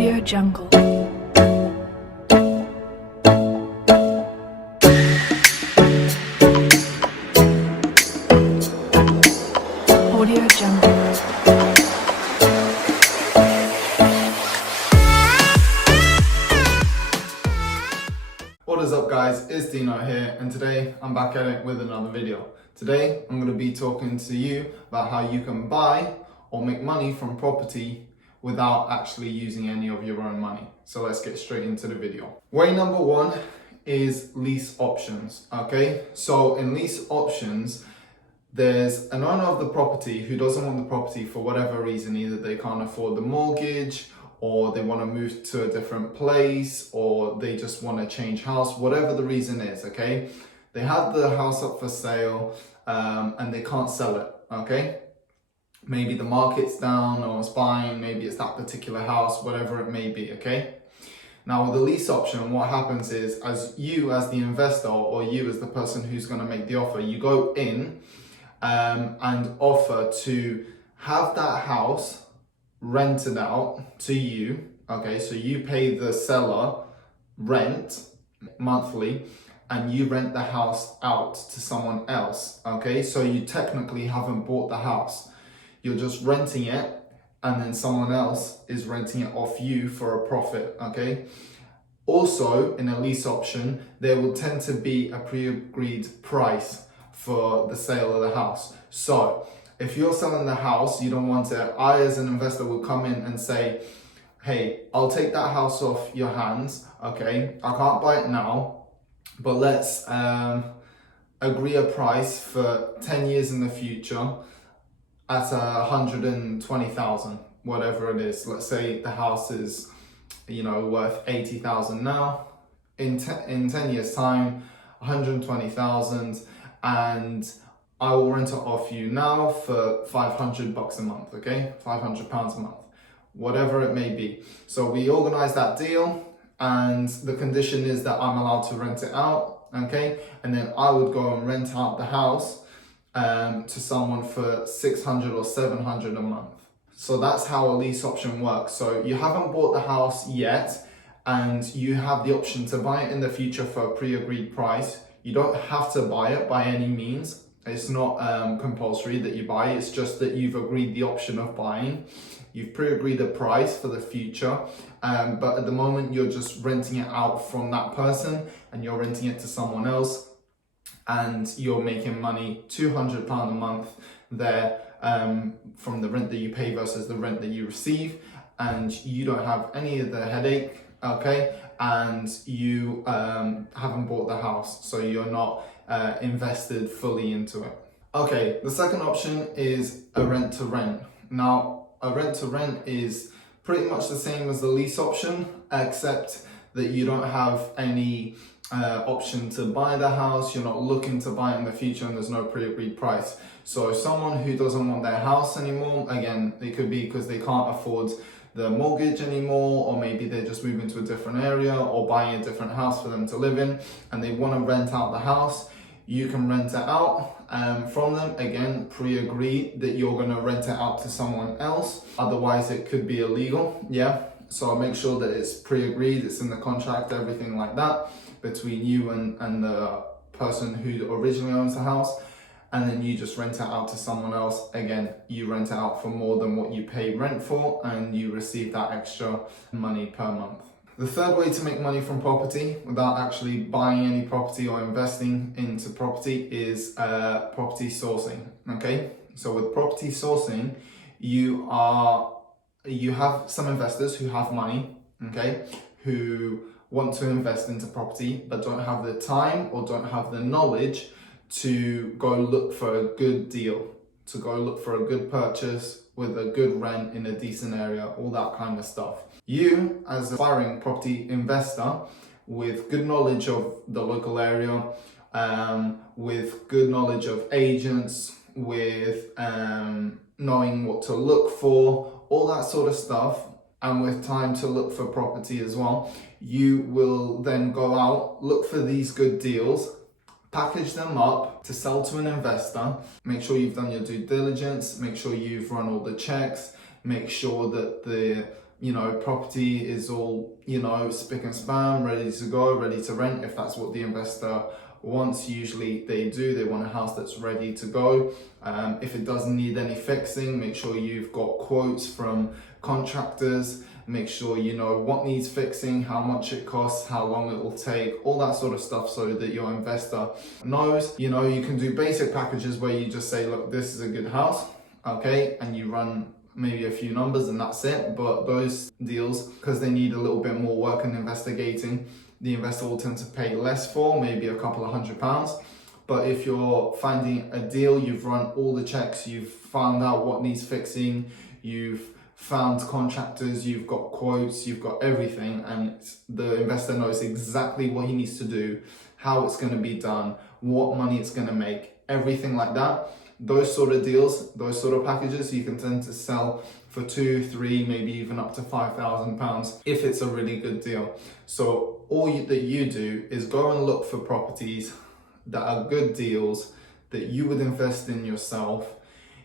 Audio Jungle. Audio Jungle. What is up guys, it's Dino here and today I'm back at it with another video. Today I'm going to be talking to you about how you can buy or make money from property without actually using any of your own money. So let's get straight into the video. Way number one is lease options, okay? So in lease options, there's an owner of the property who doesn't want the property for whatever reason. Either they can't afford the mortgage, or they want to move to a different place, or they just want to change house, whatever the reason is, okay? They have the house up for sale and they can't sell it, okay? Maybe the market's down, no one's buying, maybe it's that particular house, whatever it may be, okay? Now with the lease option, what happens is, as the investor, or you as the person who's going to make the offer, you go in and offer to have that house rented out to you, okay? So you pay the seller rent monthly and you rent the house out to someone else, okay? So you technically haven't bought the house. You're just renting it and then someone else is renting it off you for a profit, okay? Also, in a lease option, there will tend to be a pre-agreed price for the sale of the house. So if you're selling the house, you don't want it, I as an investor will come in and say, hey, I'll take that house off your hands, okay? I can't buy it now, but let's agree a price for 10 years in the future at 120,000, whatever it is. Let's say the house is, worth 80,000 now. In 10 years time, 120,000, and I will rent it off you now for $500 a month, okay? £500 a month, whatever it may be. So we organize that deal, and the condition is that I'm allowed to rent it out, okay? And then I would go and rent out the house to someone for $600 or $700 a month. So that's how a lease option works. So you haven't bought the house yet, and you have the option to buy it in the future for a pre-agreed price. You don't have to buy it by any means. It's not compulsory that you buy, it's just that you've agreed the option of buying. You've pre-agreed a price for the future, but at the moment you're just renting it out from that person and you're renting it to someone else, and you're making money, £200 a month there from the rent that you pay versus the rent that you receive, and you don't have any of the headache, okay? And you haven't bought the house, so you're not invested fully into it. Okay, the second option is a rent to rent. Now, a rent to rent is pretty much the same as the lease option, except that you don't have any option to buy the house, you're not looking to buy it in the future, and there's no pre-agreed price. So someone who doesn't want their house anymore, again, it could be because they can't afford the mortgage anymore, or maybe they're just moving to a different area or buying a different house for them to live in, and they want to rent out the house. You can rent it out from them. Again, pre-agree that you're going to rent it out to someone else, otherwise it could be illegal, yeah? So make sure that it's pre-agreed, it's in the contract, everything like that, between you and the person who originally owns the house. And then you just rent it out to someone else. Again, you rent it out for more than what you pay rent for, and you receive that extra money per month. The third way to make money from property without actually buying any property or investing into property is property sourcing, okay? So with property sourcing, you have some investors who have money, okay, who want to invest into property but don't have the time or don't have the knowledge to go look for a good deal, to go look for a good purchase with a good rent in a decent area, all that kind of stuff. You, as an aspiring property investor with good knowledge of the local area, with good knowledge of agents, with knowing what to look for, all that sort of stuff, and with time to look for property as well, you will then go out, look for these good deals, package them up to sell to an investor. Make sure you've done your due diligence, make sure you've run all the checks, make sure that the property is all, spick and span, ready to go, ready to rent, if that's what the investor wants. Usually they do, they want a house that's ready to go. If it doesn't need any fixing, make sure you've got quotes from contractors, make sure you know what needs fixing, how much it costs, how long it will take, all that sort of stuff, so that your investor knows. You can do basic packages where you just say, look, this is a good house, okay, and you run maybe a few numbers and that's it. But those deals, because they need a little bit more work and investigating, the investor will tend to pay less for, maybe a couple of £100. But if you're finding a deal, you've run all the checks, you've found out what needs fixing, you've found contractors, you've got quotes, you've got everything, and the investor knows exactly what he needs to do, how it's going to be done, what money it's going to make, everything like that. Those sort of deals, those sort of packages, you can tend to sell for 2, 3, maybe even up to £5,000 if it's a really good deal. So all that you do is go and look for properties that are good deals that you would invest in yourself.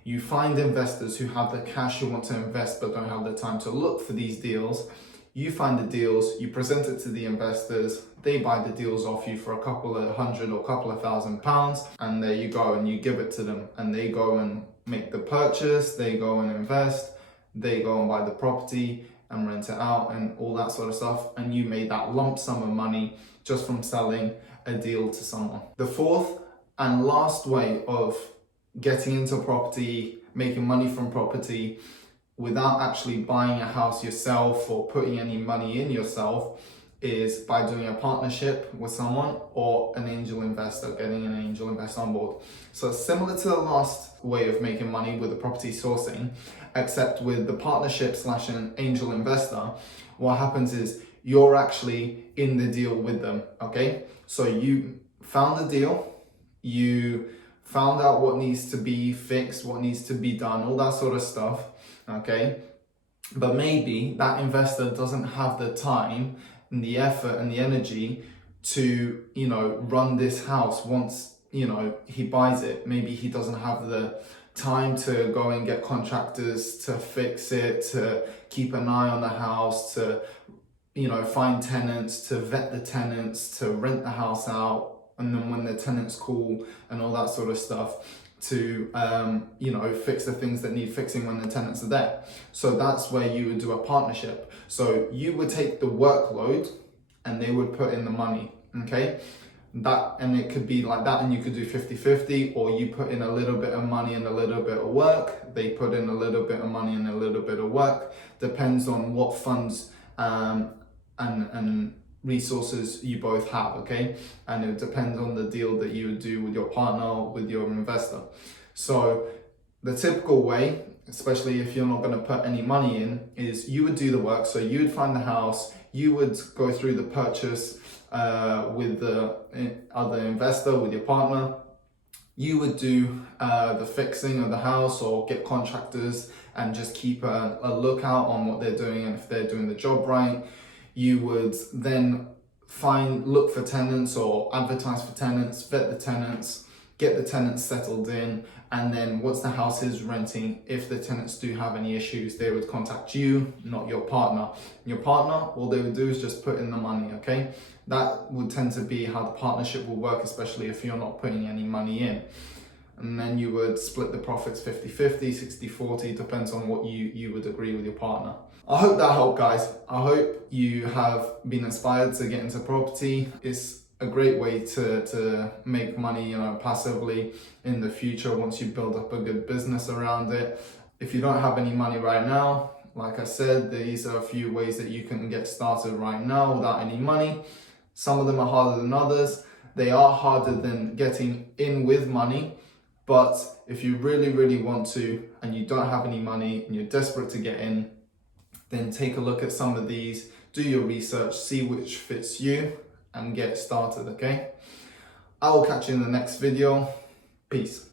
You find investors who have the cash, who want to invest but don't have the time to look for these deals. You find the deals, you present it to the investors, they buy the deals off you for a couple of hundred or couple of £1,000, and there you go, and you give it to them, and they go and make the purchase, they go and invest, they go and buy the property and rent it out and all that sort of stuff, and you made that lump sum of money just from selling a deal to someone. The fourth and last way of getting into property, making money from property without actually buying a house yourself or putting any money in yourself, is by doing a partnership with someone or an angel investor, getting an angel investor on board. So similar to the last way of making money with the property sourcing, except with the partnership / an angel investor, what happens is you're actually in the deal with them, okay? So you found the deal, you found out what needs to be fixed, what needs to be done, all that sort of stuff, okay? But maybe that investor doesn't have the time and the effort and the energy to, run this house once, he buys it. Maybe he doesn't have the time to go and get contractors to fix it, to keep an eye on the house, to, find tenants, to vet the tenants, to rent the house out, and then when the tenants call and all that sort of stuff, to fix the things that need fixing when the tenants are there. So that's where you would do a partnership. So you would take the workload and they would put in the money, okay? And it could be like that, and you could do 50-50, or you put in a little bit of money and a little bit of work, they put in a little bit of money and a little bit of work. Depends on what funds and resources you both have, okay? And it depends on the deal that you would do with your partner or with your investor. So the typical way, especially if you're not going to put any money in, is you would do the work. So you would find the house, you would go through the purchase with the other investor, with your partner. You would do the fixing of the house or get contractors and just keep a lookout on what they're doing and if they're doing the job right. You would then look for tenants or advertise for tenants, vet the tenants, get the tenants settled in, and then once the house is renting, if the tenants do have any issues, they would contact you, not your partner. Your partner, all they would do is just put in the money, okay? That would tend to be how the partnership will work, especially if you're not putting any money in. And then you would split the profits 50-50, 60-40, depends on what you would agree with your partner. I hope that helped, guys. I hope you have been inspired to get into property. It's a great way to make money, passively in the future once you build up a good business around it. If you don't have any money right now, like I said, these are a few ways that you can get started right now without any money. Some of them are harder than others. They are harder than getting in with money. But if you really, really want to, and you don't have any money and you're desperate to get in, then take a look at some of these, do your research, see which fits you, and get started, okay? I will catch you in the next video. Peace.